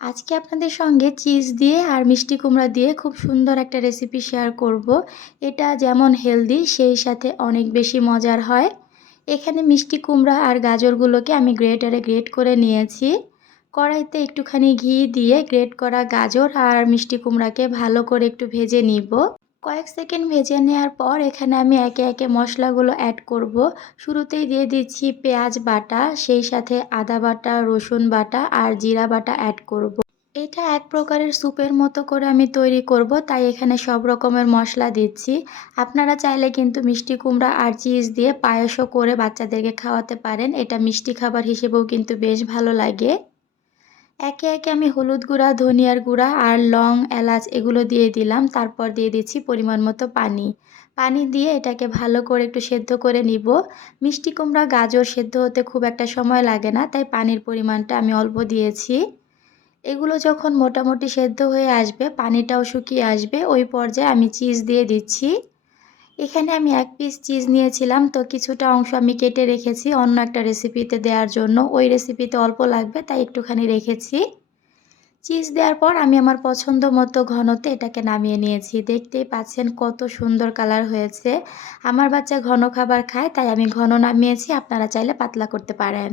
আজকে আপনাদের সঙ্গে চিজ দিয়ে আর মিষ্টি কুমড়া দিয়ে খুব সুন্দর একটা রেসিপি শেয়ার করব। এটা যেমন হেলদি সেই সাথে অনেক বেশি মজার হয়। এখানে মিষ্টি কুমড়া আর গাজরগুলোকে আমি গ্রেটারে গ্রেট করে নিয়েছি। কড়াইতে একটুখানি ঘি দিয়ে গ্রেট করা গাজর আর মিষ্টি কুমড়াকে ভালো করে একটু ভেজে নিব। কয়েক সেকেন্ড ভেজে নেওয়ার পর এখানে আমি একে একে মশলাগুলো অ্যাড করব। শুরুতেই দিয়ে দিচ্ছি পেঁয়াজ বাটা, সেই সাথে আদা বাটা, রসুন বাটা আর জিরা বাটা অ্যাড করব। এটা এক প্রকারের স্যুপের মতো করে আমি তৈরি করব, তাই এখানে সব রকমের মশলা দিচ্ছি। আপনারা চাইলে কিন্তু মিষ্টি কুমড়া আর চিজ দিয়ে পায়েসও করে বাচ্চাদেরকে খাওয়াতে পারেন। এটা মিষ্টি খাবার হিসেবেও কিন্তু বেশ ভালো লাগে। একে একে আমি হলুদ গুঁড়া, ধনিয়ার গুঁড়া আর লং, এলাচ এগুলো দিয়ে দিলাম। তারপর দিয়ে দিচ্ছি পরিমাণ মতো পানি। পানি দিয়ে এটাকে ভালো করে একটু সেদ্ধ করে নিব। মিষ্টি কুমড়া, গাজর সেদ্ধ হতে খুব একটা সময় লাগে না, তাই পানির পরিমাণটা আমি অল্প দিয়েছি। এগুলো যখন মোটামুটি সেদ্ধ হয়ে আসবে, পানিটাও শুকিয়ে আসবে, ওই পর্যায়ে আমি চিজ দিয়ে দিচ্ছি। এখানে আমি 1 পিস চিজ নিয়েছিলাম, তো কিছুটা অংশ আমি কেটে রেখেছি অন্য একটা রেসিপিতে দেওয়ার জন্য। ওই রেসিপিতে অল্প লাগবে, তাই একটুখানি রেখেছি। চিজ দেওয়ার পর আমি আমার পছন্দ মতো ঘনতে এটাকে নামিয়ে নিয়েছি। দেখতেই পাচ্ছেন কত সুন্দর কালার হয়েছে। আমার বাচ্চা ঘন খাবার খায়, তাই আমি ঘন নামিয়েছি। আপনারা চাইলে পাতলা করতে পারেন।